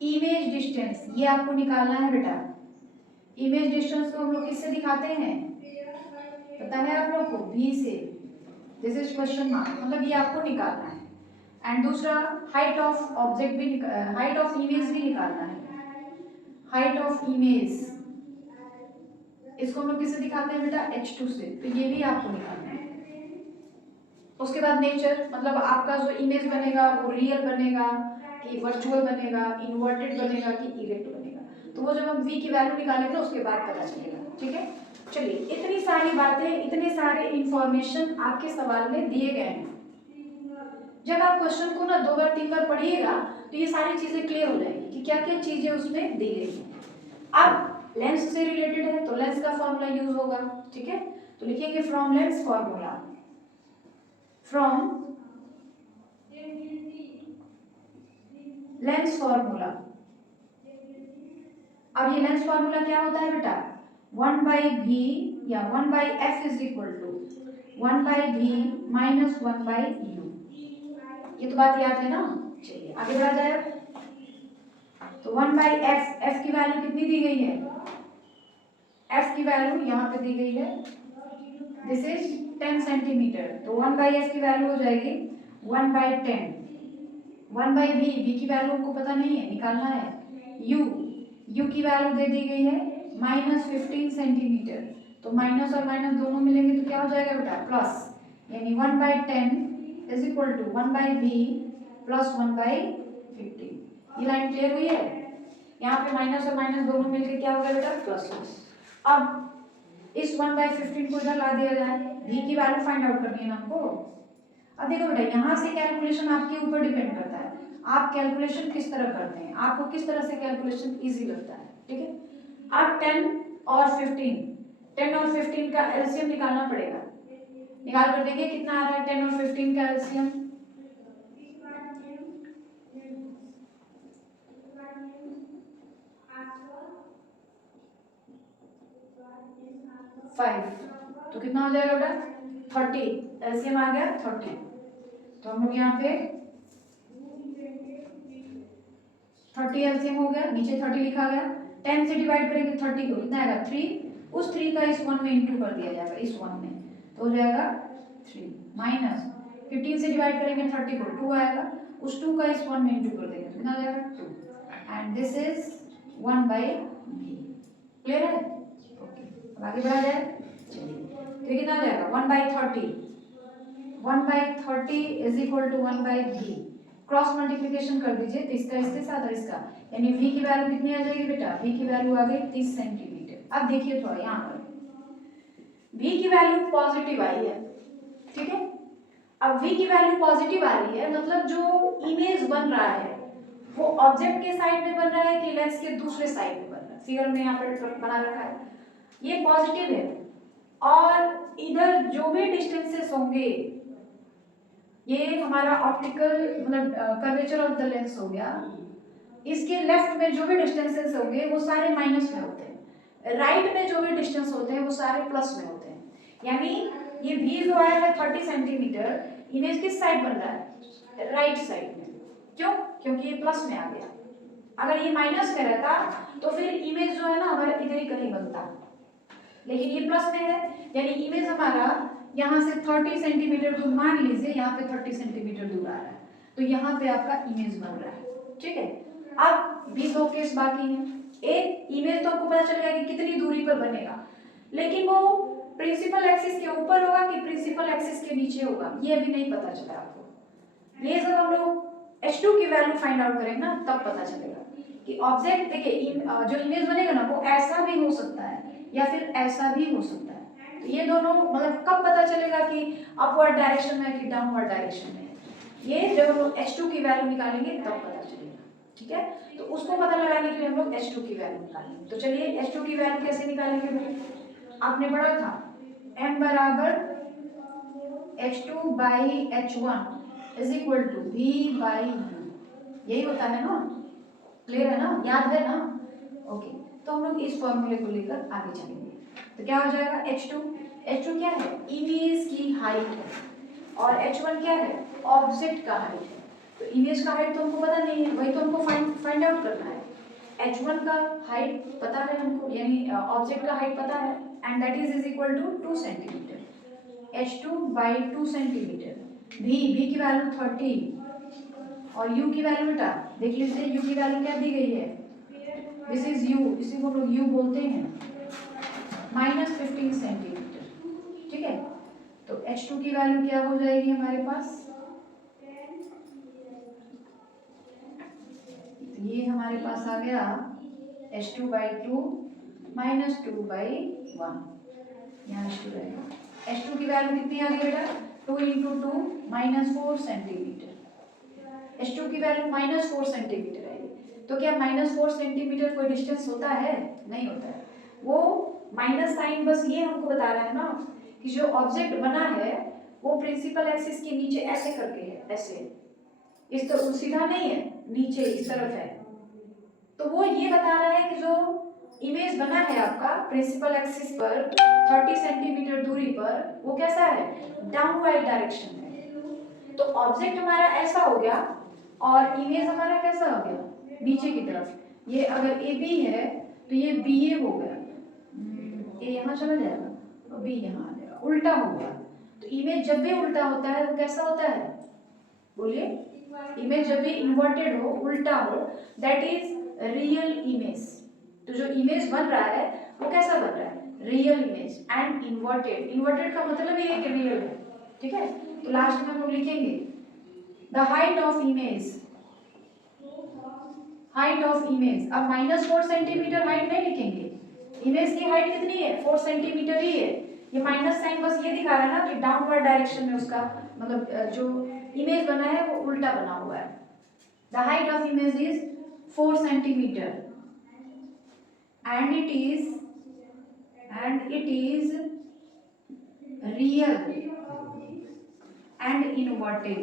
इमेज डिस्टेंस ये आपको निकालना है बेटा। इमेज डिस्टेंस को हम लोग किससे दिखाते हैं, पता है आप लोग को, v से, दिस इज क्वेश्चन मार्क, मतलब ये आपको निकालना है। एंड दूसरा हाइट ऑफ ऑब्जेक्ट भी, हाइट ऑफ इमेज भी निकालना है, हाइट ऑफ इमेज इसको हम लोग किससे दिखाते हैं बेटा, h2 से, तो ये भी आपको निकालना है। उसके बाद नेचर, मतलब आपका जो इमेज बनेगा वो रियल बनेगा कि वर्चुअल बनेगा, इन्वर्टेड बनेगा कि इरेक्ट बनेगा, तो वो जब हम v की वैल्यू निकालेंगे उसके बाद पता चलेगा, ठीक है। चलिए, इतनी सारी बातें, इतने सारे इंफॉर्मेशन आपके सवाल में दिए गए हैं। जब आप क्वेश्चन को ना 2 बार 3 बार पढ़िएगा तो ये सारी चीजें क्लियर हो जाएगी कि क्या क्या चीजें उसमें दी गई हैं। अब लेंस से रिलेटेड है तो लेंस का फॉर्मूला यूज होगा, ठीक है। तो लिखेंगे from lens formula, from lens formula. अब ये लेंस फॉर्मूला क्या होता है बेटा, 1/v या 1/f is equal to 1/v minus 1/u। ये तो बात याद है ना। चलिए आगे बढ़ा जाए। तो 1/f, f की वैल्यू कितनी दी गई है, f की वैल्यू यहाँ पे दी गई है, दिस इज 10 सेंटीमीटर, तो 1/f की वैल्यू हो जाएगी 1/10। 1/v, v की वैल्यू हमको पता नहीं है, निकालना है। u की वैल्यू दे दी गई है -15 सेंटीमीटर, तो माइनस और माइनस दोनों मिलेंगे तो क्या हो जाएगा बेटा, प्लस, यानी 1/10 is equal to 1/v plus 1/15। ये लाइन क्लियर हुई है। यहाँ पे माइनस और माइनस दोनों मिलके क्या होगा बेटा, प्लस। अब इस 1/15 को इधर ला दिया जाए, v की वैल्यू फाइंड आउट करनी है ना हमको। अब देखो बेटा, यहाँ से कैलकुलेशन आपके ऊपर डिपेंड करता है, आप कैलकुलेशन किस तरह करते हैं, आपको किस तरह से कैलकुलेशन इजी लगता है, ठीक है। अब 10 और 15 का एलसीएम निकालना पड़ेगा। निकाल कर देखिए कितना आ रहा है 10 और 15 का एलसीएम, 5, तो कितना हो जाएगा बेटा, 30। एलसीएम आ गया 30, तो हम लोग यहाँ पे 30 एलसीएम हो गया, नीचे 30 लिखा गया। 10 से डिवाइड करेंगे 30 को, कितना आएगा 3, उस 3 का इस 1 में इंटू कर दिया जाएगा, इस 1 में, तो हो जाएगा 3 माइनस 15 से डिवाइड करेंगे 30 को, 2 आएगा, उस 2 का इस 1 में इंटू कर देंगे, कितना आ जाएगा 2, and this is 1/v। Clear है, ओके। अब आगे बढ़ा जाए। चलिए, तो कितना आ जाएगा 1/30, 1/30 is equal to 1/v। Cross multiplication कर दीजिए, तो इसका इसके साथ और इसका, यानी v की वैल्यू कितनी आ जाएगी बेटा, v की वैल्यू आ गई 30 सेंटीमीटर। अब देखिए थोड़ा यहाँ पर v की वैल्यू पॉजिटिव आई है, ठीक है। अब v की वैल्यू पॉजिटिव आ रही है, मतलब जो इमेज बन रहा है वो ऑब्जेक्ट के साइड में बन रहा है कि लेंस के दूसरे साइड में बन रहा है। फिगर में यहाँ पर बना रखा है, ये पॉजिटिव है। और इधर जो भी डिस्टेंसेस होंगे, ये हमारा ऑप्टिकल मतलब कर्वेचर ऑफ द लेंस हो गया, इसके लेफ्ट में जो भी डिस्टेंसेस होंगे वो सारे माइनस में होते हैं, राइट में जो भी डिस्टेंस होते हैं वो सारे प्लस में होते हैं। यानी ये भी जो आया है 30 सेंटीमीटर, इमेज किस साइड बन रहा है? राइट साइड में। क्यों? क्योंकि ये प्लस में आ गया। अगर ये माइनस में रहता तो फिर इमेज जो है ना हमारा इधर ही कहीं बनता, लेकिन ये प्लस में है, यानी इमेज हमारा यहाँ से 30 सेंटीमीटर दूर, मान लीजिए यहाँ पे 30 सेंटीमीटर दूर आ रहा है, तो यहाँ पे आपका इमेज बन रहा है। ठीक है, अब भी दो केस बाकी हैं। एक इमेज तो आपको पता चलेगा कि कितनी दूरी पर बनेगा, लेकिन वो प्रिंसिपल एक्सिस के ऊपर होगा कि प्रिंसिपल एक्सिस के नीचे होगा, ये अभी नहीं पता चला आपको। ये जब हम लोग H2 की वैल्यू फाइंड आउट करेंगे ना, तब पता चलेगा कि ऑब्जेक्ट, देखिए जो इमेज बनेगा ना वो ऐसा भी हो सकता है या फिर ऐसा भी हो सकता है। तो ये दोनों मतलब कब पता चलेगा कि अपवर्ड डायरेक्शन में कि डाउनवर्ड डायरेक्शन में, ये जब हम लोग H2 की वैल्यू निकालेंगे तब पता चलेगा। ठीक है, तो उसको पता लगाने के लिए हम लोग H2 की वैल्यू निकालेंगे। तो चलिए H2 की वैल्यू कैसे निकालेंगे भाई? आपने पढ़ा था m बराबर H2 by H1 is equal to V by U, यही होता है ना? क्लियर है ना? याद है ना? ओके, तो हम लोग इस फॉर्मूले को लेकर आगे चलेंगे। तो क्या हो जाएगा? H2 क्या है? इमेज की हाइट है, और H1 क्या है? ऑब्जेक्ट का हाइट है। तो इमेज का हाइट तो हमको पता नहीं है, वही तो हमको फाइंड आउट करना है। H1 का हाइट पता है हमको, यानी ऑब्जेक्ट का हाइट पता है, and that is equal to 2 centimetre. H2 by 2 centimetre. V की वैल्यू 30 और U की वैल्यू बेटा देख लीजिए, U की वैल्यू क्या दी गई है? दिस इज U, इसी को लोग U बोलते हैं, -15 सेंटीमीटर। ठीक है, तो H2 की वैल्यू क्या हो जाएगी हमारे पास? ये हमारे पास आ गया H2 बाई 2 -2 बाई 1, यहाँ H2 रहेगा। H2 की वैल्यू कितनी आ गई बेटा? 2 इंटू 2 -4 सेंटीमीटर। H2 की वैल्यू -4 सेंटीमीटर आएगी। तो क्या -4 सेंटीमीटर कोई डिस्टेंस होता है? नहीं होता है। वो माइनस साइन बस ये हमको बता रहा है ना कि जो ऑब्जेक्ट बना है वो प्रिंसिपल एक्सिस के नीचे ऐसे करके है, ऐसे, इस तरफ सीधा नहीं है, नीचे इस तरफ है। तो वो ये बता रहा है कि जो इमेज बना है आपका प्रिंसिपल एक्सिस पर 30 सेंटीमीटर दूरी पर, वो कैसा है? डाउनवर्ड डायरेक्शन में। तो ऑब्जेक्ट हमारा ऐसा हो गया और इमेज हमारा कैसा हो गया? नीचे की तरफ। ये अगर ए बी है तो ये बी ए हो गया, ए यहाँ चला जाएगा और बी यहाँ आ जाएगा, उल्टा हो गया। तो इमेज जब भी उल्टा होता है वो कैसा होता है? बोलिए, इमेज जब भी इन्वर्टेड हो, उल्टा हो, दैट इज रियल इमेज। तो जो इमेज बन रहा है वो कैसा बन रहा है? Real image. And inverted, inverted का मतलब ये है कि रियल है। ठीक है, तो लास्ट में हम लोग लिखेंगे the height of image, height of image. अब -4 सेंटीमीटर हाइट नहीं लिखेंगे, इमेज की हाइट कितनी है? 4 सेंटीमीटर ही है। ये माइनस साइन बस ये दिखा रहा है ना कि डाउनवर्ड डायरेक्शन में उसका मतलब जो इमेज बना है वो उल्टा बना हुआ है। The height of image is 4 centimetre and it is real and inverted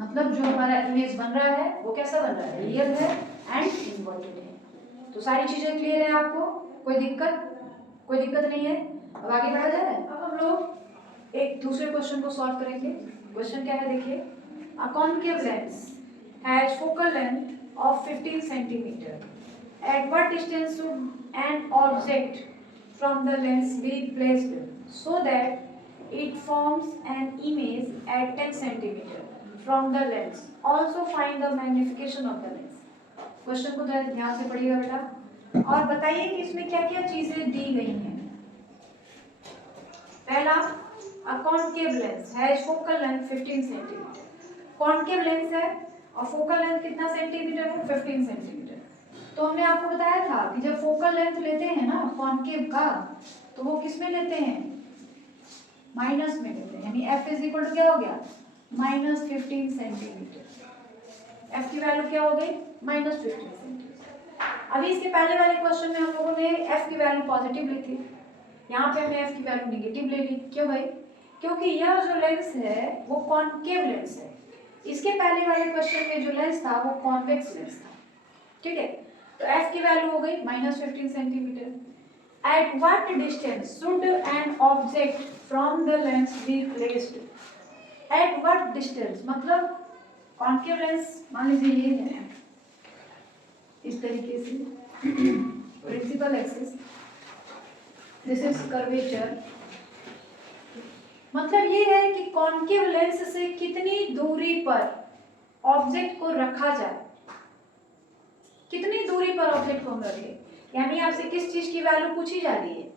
मतलब जो हमारा इमेज बन रहा है वो कैसा बन रहा है? रियल है एंड इन्वर्टेड है। तो सारी चीजें क्लियर है आपको? कोई दिक्कत नहीं है। अब आगे बढ़ा जाए। अब हम लोग एक दूसरे क्वेश्चन को सॉल्व करेंगे। क्वेश्चन क्या है देखिए, a concave lens has focal length of 15 centimeter. At what distance should an object from the lens be placed so that it forms an image at 10 centimeter from the lens? Also find the magnification of the lens. Question को ध्यान से पढ़िएगा बेटा और बताइए कि इसमें क्या क्या चीजें दी गई हैं। पहला, a concave lens has focal length 15 centimeter. concave lens है और फोकल लेंथ कितना सेंटीमीटर है? 15 सेंटीमीटर। तो हमने आपको बताया था कि जब फोकल लेंथ लेते हैं ना कॉन्केव का, तो वो किस में लेते हैं? माइनस में लेते हैं, यानी f इज इक्वल टू क्या हो गया? -15 सेंटीमीटर। एफ की वैल्यू क्या हो गई? -15 सेंटीमीटर। अभी इसके पहले वाले क्वेश्चन में हम लोगों ने एफ की वैल्यू पॉजिटिव ली थी, यहाँ पे हमने एफ की वैल्यू नेगेटिव ले ली। क्यों भाई? क्योंकि यह जो लेंस है वो कॉनकेव लेंस है। इसके पहले वाले क्वेश्चन में जो लेंस था वो कॉन्वेक्स लेंस था। ठीक है, तो एफ की वैल्यू हो गई -15 centimetre. At what distance should an object from the lens be placed? At what distance मतलब कॉन्केव लेंस मान लीजिए ये है इस तरीके से principal axis, this is curvature. मतलब ये है कि कॉन्केव लेंस से कितनी दूरी पर ऑब्जेक्ट को रखा जाए, कितनी दूरी पर ऑब्जेक्ट को हम रखें। यानी आपसे किस चीज की वैल्यू पूछी जा रही है?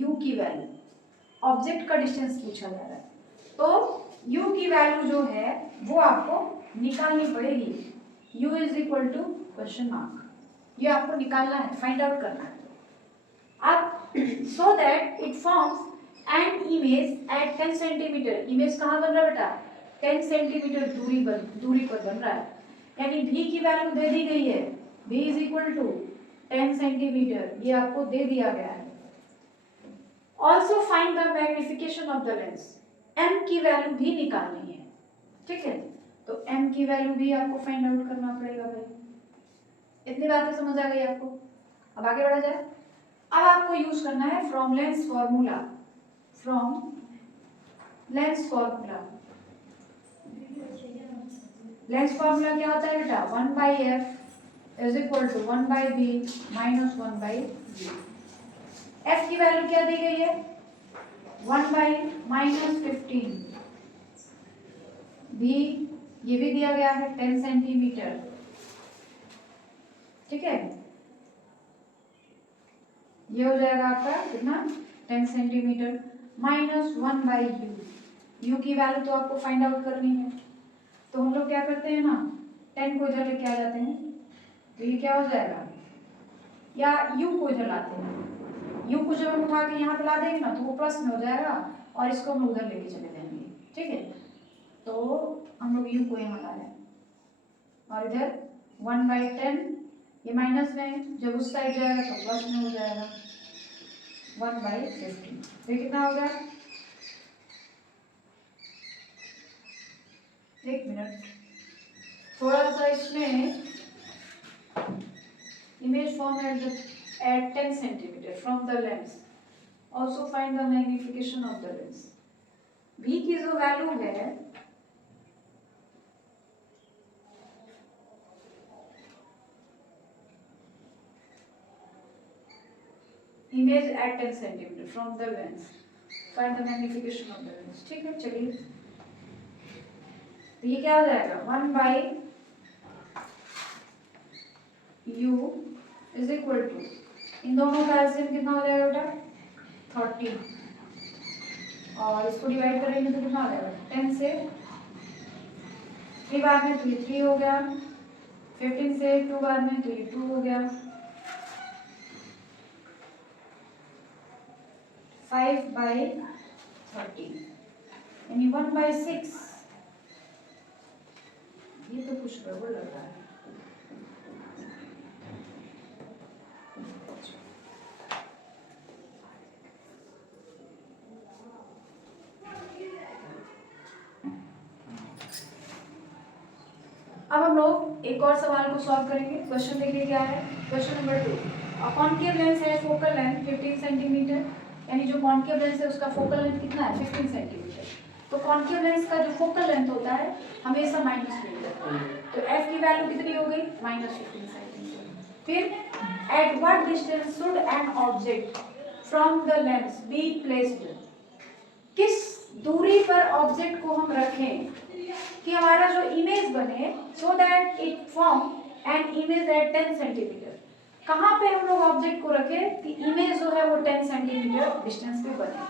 u की वैल्यू, ऑब्जेक्ट का डिस्टेंस पूछा जा रहा है। तो u की वैल्यू जो है वो आपको निकालनी पड़ेगी। u is equal to question mark, ये आपको निकालना है, फाइंड आउट करना है। अब so that it forms an image at 10 centimetre. Image कहाँ बन रहा है बेटा? 10 सेंटीमीटर दूरी पर बन रहा है। यानी v की वैल्यू दे दी गई है, v is equal to 10 centimetre, ये आपको दे दिया गया है। Also find the magnification of the lens, m की वैल्यू भी निकालनी है। ठीक है, तो m की वैल्यू भी आपको फाइंड आउट करना पड़ेगा भाई। इतनी बातें समझ आ गई आपको? अब आगे बढ़ा जाए। अब आपको यूज करना है from lens formula. From lens formula, lens formula क्या होता है बेटा? 1/f is equal to 1/b minus 1/b। f की वैल्यू क्या दी गई है? 1/-15। b ये भी दिया गया है 10 सेंटीमीटर। ठीक है, ये हो जाएगा आपका कितना? 10 सेंटीमीटर माइनस 1/u। u की वैल्यू तो आपको फाइंड आउट करनी है, तो हम लोग क्या करते हैं ना, 10 को इधर लेके आ जाते हैं, तो ये क्या हो जाएगा? या u को इधर लाते हैं, u को जब हम उठा के यहाँ पे ला देंगे ना तो वो प्लस में हो जाएगा और इसको हम उधर लेके चले जाएंगे। ठीक है, तो हम लोग u को यहाँ ला रहे हैं और इधर 1/10, ये माइनस में, जब उस साइड जाएगा तो प्लस में हो जाएगा 1/15। तो ये कितना हो गया? एक मिनट, थोड़ा सा इसमें image formed at 10 centimeter from the lens. Also find the magnification of the lens. v की जो वैल्यू है image at 10 centimeter from the lens. Find the magnification of the lens. ठीक है, चलिए, तो ये क्या हो जाएगा? 1/u इज इक्वल टू, इन दोनों का एलसीएम कितना हो जाएगा बेटा? 30, और इसको डिवाइड करेंगे तो कितना हो जाएगा? 10 से 3 बार में तो ये 3 हो गया, 15 से 2 बार में तो ये 2 हो गया, 5/30 यानी 1/6। ये तो कुछ गड़बड़ लग रहा है। अब हम लोग एक और सवाल को सॉल्व करेंगे। क्वेश्चन देखिए क्या है, क्वेश्चन नंबर 2। कॉन्केव लेंस है, फोकल लेंथ 15 सेंटीमीटर, यानी जो कॉन्केव लेंस है उसका फोकल लेंथ कितना है? 15 सेंटीमीटर। तो कॉन्केव लेंस का जो फोकल लेंथ होता है हमेशा माइनस में होता है, तो f की वैल्यू कितनी हो गई? -15 सेंटीमीटर। फिर at what distance should an object from the lens be placed, किस दूरी पर ऑब्जेक्ट को हम रखें कि हमारा जो इमेज बने, सो that it form an image at 10 centimetre. कहाँ पे हम लोग ऑब्जेक्ट को रखें कि इमेज जो है वो 10 सेंटीमीटर डिस्टेंस पे बने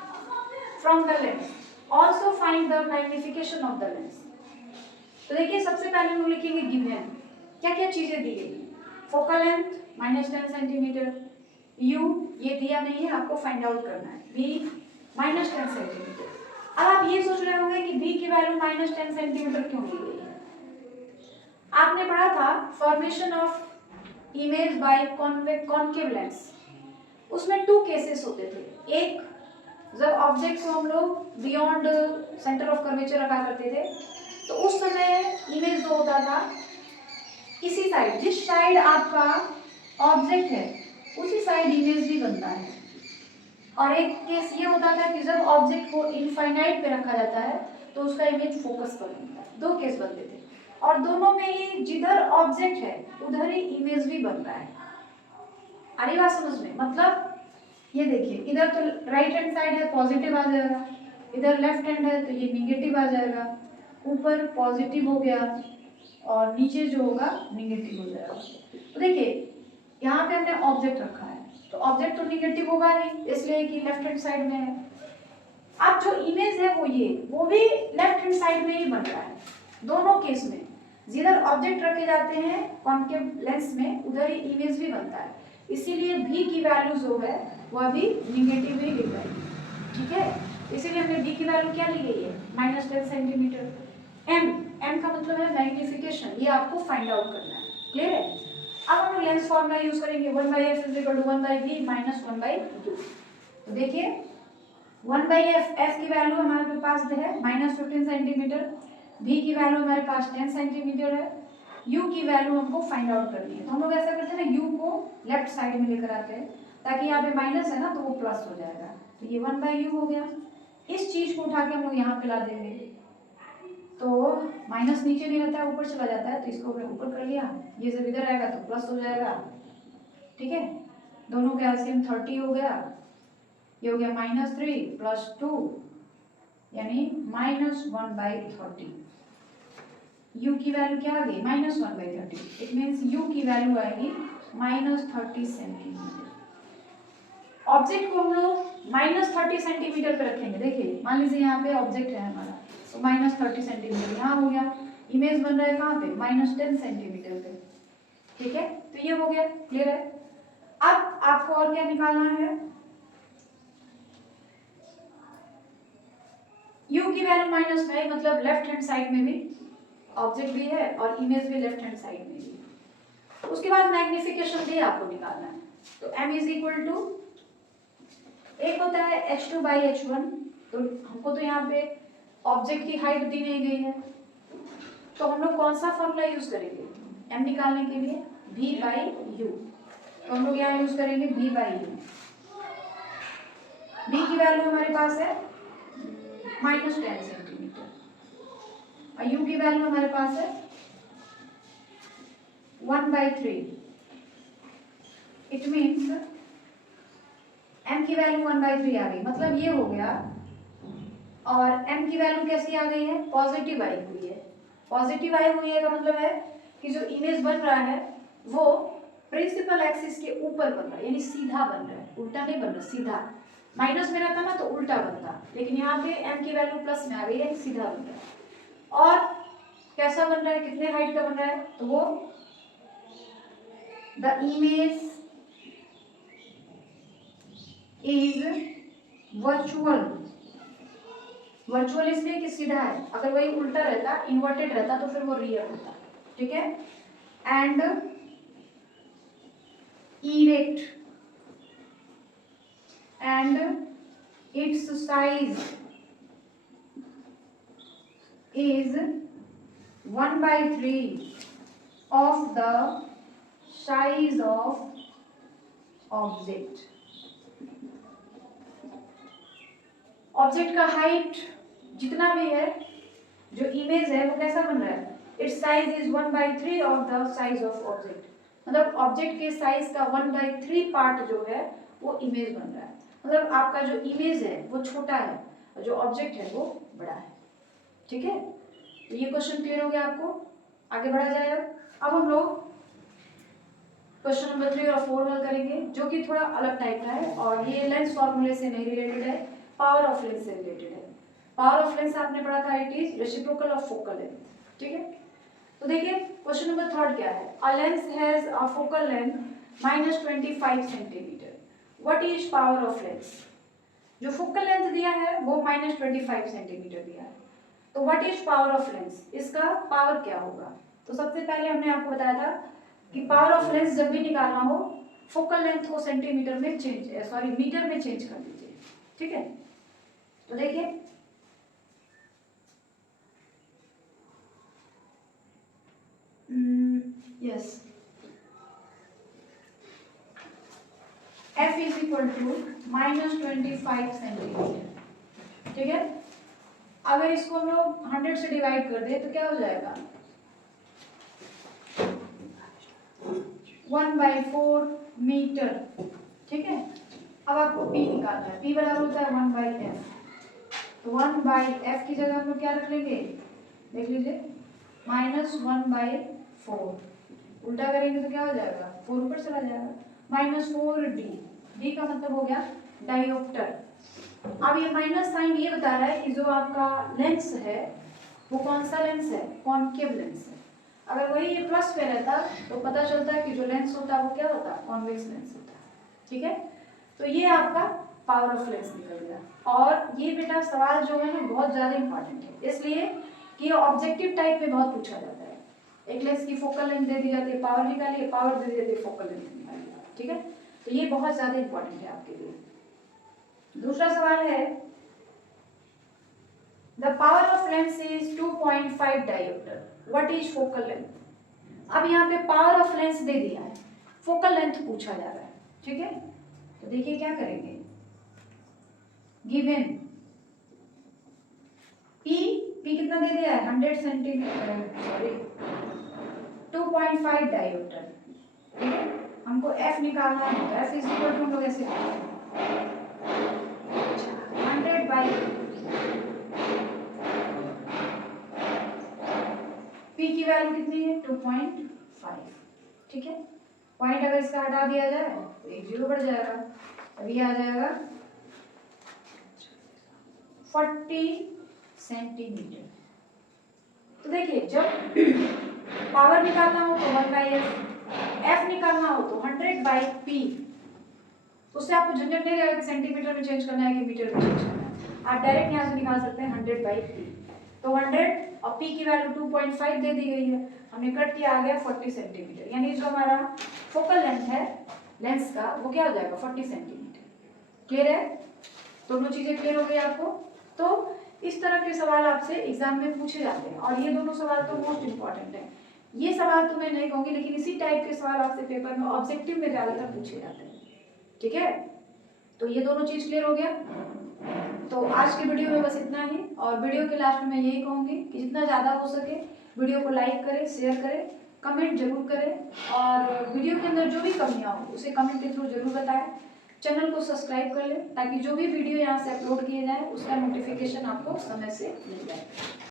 from the lens. Also find the magnification of the lens. तो देखिए, सबसे पहले हम लोग लिखेंगे गिवन, क्या क्या चीजें दी गई। फोकल लेंथ -10 सेंटीमीटर, u ये दिया नहीं है, आपको फाइंड आउट करना है, b -10 सेंटीमीटर, अब आप ये सोच रहे होंगे कि v की वैल्यू -10 सेंटीमीटर क्यों ली गई है। आपने पढ़ा था formation of image by concave lens, उसमें 2 केसेस होते थे। एक, जब ऑब्जेक्ट को हम लोग बियॉन्ड सेंटर ऑफ कर्वेचर रखा करते थे तो उस समय इमेज जो होता था इसी साइड, जिस साइड आपका ऑब्जेक्ट है उसी साइड इमेज भी बनता है। और एक केस ये होता था कि जब ऑब्जेक्ट को इनफाइनाइट पे रखा जाता है तो उसका इमेज फोकस पर बनता है। 2 केस बनते थे और दोनों में ही जिधर ऑब्जेक्ट है उधर ही इमेज भी बन रहा है। आ रही बात समझ में? मतलब ये देखिए, इधर तो राइट हैंड साइड है पॉजिटिव आ जाएगा, इधर लेफ्ट हैंड है तो ये निगेटिव आ जाएगा। ऊपर पॉजिटिव हो गया और नीचे जो होगा निगेटिव हो जाएगा। तो देखिए यहाँ पे हमने ऑब्जेक्ट रखा है तो ऑब्जेक्ट तो निगेटिव होगा ही, इसलिए कि लेफ्ट हैंड साइड में है। अब जो इमेज है वो भी लेफ्ट हैंड साइड में ही बन रहा है। दोनों केस में जिधर ऑब्जेक्ट रखे जाते हैं कॉन्केव लेंस में उधर ही इमेज भी बनता है। इसीलिए v की वैल्यू जो है वह भी निगेटिव ही लिख रही है, ठीक है। इसीलिए हमने v की वैल्यू क्या ली गई है -10 सेंटीमीटर। m का मतलब है मैग्निफिकेशन, ये आपको फाइंड आउट करना है, क्लियर है। अब हम लेंस फॉर्मूला यूज करेंगे 1/f = 1/v - 1/u। तो देखिए 1/f की वैल्यू हमारे पास है -15 सेंटीमीटर, v की वैल्यू हमारे पास 10 सेंटीमीटर है, u की वैल्यू हमको फाइंड आउट करनी है। तो हम लोग ऐसा करते हैं ना, u को लेफ्ट साइड में लेकर आते हैं ताकि यहाँ पे माइनस है ना तो वो प्लस हो जाएगा। तो ये 1/u हो गया। इस चीज को उठा के हम लोग यहाँ पे ला देंगे तो माइनस नीचे नहीं रहता है ऊपर चला जाता है, तो इसको हमने ऊपर कर लिया, ये जब इधर आएगा तो प्लस हो जाएगा, ठीक है। दोनों का एलसीएम 30 हो गया, ये हो गया -3 + 2 यानी -1/30। u की वैल्यू क्या आ गई -1/30, इट मींस u की वैल्यू आएगी -30 सेंटीमीटर। ऑब्जेक्ट को हम लोग -30 सेंटीमीटर पे रखेंगे। देखिए मान लीजिए यहाँ पे ऑब्जेक्ट है हमारा तो -30 सेंटीमीटर यहाँ हो गया, इमेज बन रहा है कहाँ पे -10 सेंटीमीटर पे, ठीक है। तो ये हो गया, क्लियर है। अब आपको और क्या निकालना है, u की वैल्यू -9 मतलब लेफ्ट हैंड साइड में भी ऑब्जेक्ट भी है और इमेज भी लेफ्ट हैंड साइड में भी। उसके बाद मैग्निफिकेशन भी आपको निकालना है। तो m = एक होता है h2/h1, तो हमको तो यहाँ पे ऑब्जेक्ट की हाइट दी नहीं गई है तो हम लोग कौन सा फॉर्मूला यूज करेंगे m निकालने के लिए v/u। तो हम लोग यहाँ यूज करेंगे v/u। v की वैल्यू हमारे पास है -10 सेंटीमीटर और u की वैल्यू हमारे पास है 1/3। इट मीन्स m की वैल्यू 1/3 आ गई, मतलब ये हो गया। और m की वैल्यू कैसी आ गई है पॉजिटिव आई हुई है। पॉजिटिव आई हुई है का मतलब है कि जो इमेज बन रहा है वो प्रिंसिपल एक्सिस के ऊपर बन रहा है, यानी सीधा बन रहा है, उल्टा नहीं बन रहा, सीधा। माइनस में रहता ना तो उल्टा बनता, लेकिन यहाँ पे m की वैल्यू प्लस में आ गई है, सीधा बन रहा है। और कैसा बन रहा है, कितने हाइट का बन रहा है, तो वो द इमेज इज वर्चुअल इसलिए कि सीधा है, अगर वही उल्टा रहता इन्वर्टेड रहता तो फिर वो रियल होता, ठीक है। And erect and it's size is 1/3 of the size of object. Object का हाइट जितना भी है, जो इमेज है वो कैसा बन रहा है, it's size is 1/3 of the size of object. मतलब ऑब्जेक्ट के साइज का 1/3 पार्ट जो है वो इमेज बन रहा है। मतलब आपका जो इमेज है वो छोटा है और जो ऑब्जेक्ट है वो बड़ा है, ठीक है। तो ये क्वेश्चन क्लियर हो गया आपको, आगे बढ़ा जाएगा। अब हम लोग क्वेश्चन नंबर 3 और 4 हल करेंगे जो कि थोड़ा अलग टाइप का है और ये लेंस फॉर्मूले से नहीं रिलेटेड है, पावर ऑफ लेंस से रिलेटेड है। पावर ऑफ लेंस आपने पढ़ा था, it is reciprocal of focal length, ठीक है। तो देखिए क्वेश्चन नंबर 3 क्या है, a lens has a focal length -25 centimetre, what is power of lens. जो फोकल लेंथ दिया है वो -25 सेंटीमीटर दिया है। तो what is power of lens, इसका पावर क्या होगा? तो सबसे पहले हमने आपको बताया था कि पावर ऑफ लेंस जब भी निकालना हो फोकल लेंथ को सेंटीमीटर में मीटर में चेंज कर दीजिए। ठीक है, तो देखिए yes, F is equal to -25 centimetre. ठीक है, अगर इसको हम लोग 100 से डिवाइड कर दे तो क्या हो जाएगा? 1/4 मीटर। ठीक है, अब आपको P निकालना है। P बराबर होता है 1/f। तो 1/f की जगह हम लोग क्या रख लेंगे, देख लीजिए, -1/4। उल्टा करेंगे तो क्या हो जाएगा, 4 ऊपर चला जाएगा, -4d। d का मतलब हो गया डायोप्टर। अब ये माइनस साइन ये बता रहा है कि जो आपका लेंस है वो कौन सा लेंस है, कॉन्केव लेंस है। अगर वही ये प्लस पे रहता तो पता चलता है कि जो लेंस होता है वो क्या होता है, कॉन्वेक्स लेंस होता है। ठीक है, तो ये आपका पावर ऑफ लेंस निकल गया। और ये बेटा सवाल जो है ना बहुत ज़्यादा इंपॉर्टेंट है, इसलिए कि ये ऑब्जेक्टिव टाइप में बहुत पूछा जाता है। एक लेंस की फोकल लेंथ दे दी जाती है, पावर निकालिए, पावर दे दी जाती है, फोकल लेंथ निकालिए। ठीक है, तो ये बहुत ज़्यादा इंपॉर्टेंट है आपके लिए। दूसरा सवाल है, the power of lens is 2.5 dioptre, what is focal length. अब यहाँ पे पावर ऑफ लेंस दे दिया है, फोकल लेंथ पूछा जा रहा है। ठीक है, तो देखिए क्या करेंगे, गिवन P कितना दे दिया है, 100 सेंटीमीटर, सॉरी 2.5 डायोप्टर। ठीक है, हमको F निकालना है, तो F इज इक्वल टू हम लोग ऐसे 100/, P की वैल्यू कितनी है, 2.5। ठीक है, पॉइंट अगर इसका हटा दिया जाए तो एक जीरो बढ़ जाएगा, अभी आ जाएगा 40 सेंटीमीटर। तो देखिए जब पावर निकालना हो तो 1/f, f निकालना हो तो 100/p। उससे आपको झंझट नहीं रहेगा कि सेंटीमीटर में चेंज करना है कि मीटर में चेंज करना है, आप डायरेक्ट यहाँ से निकाल सकते हैं 100/p। तो 100 और p की वैल्यू 2.5 दे दी गई है, हमने कट किया, आ गया 40 सेंटीमीटर। यानी जो हमारा फोकल लेंथ है लेंस का वो क्या हो जाएगा, 40 सेंटीमीटर। क्लियर है, दोनों चीजें क्लियर हो गई आपको। तो इस तरह के सवाल आपसे एग्जाम में पूछे जाते हैं और ये दोनों सवाल तो मोस्ट इंपॉर्टेंट है। ये सवाल तो मैं नहीं कहूँगी, लेकिन इसी टाइप के सवाल आपसे पेपर में ऑब्जेक्टिव में ज़्यादातर पूछे जाते हैं। ठीक है, तो ये दोनों चीज़ क्लियर हो गया। तो आज के वीडियो में बस इतना ही, और वीडियो के लास्ट में मैं यही कहूँगी कि जितना ज़्यादा हो सके वीडियो को लाइक करें, शेयर करें, कमेंट जरूर करें, और वीडियो के अंदर जो भी कमियाँ हो उसे कमेंट के थ्रू जरूर बताएं। चैनल को सब्सक्राइब कर लें ताकि जो भी वीडियो यहाँ से अपलोड किए जाएं उसका नोटिफिकेशन आपको समय से मिल जाए।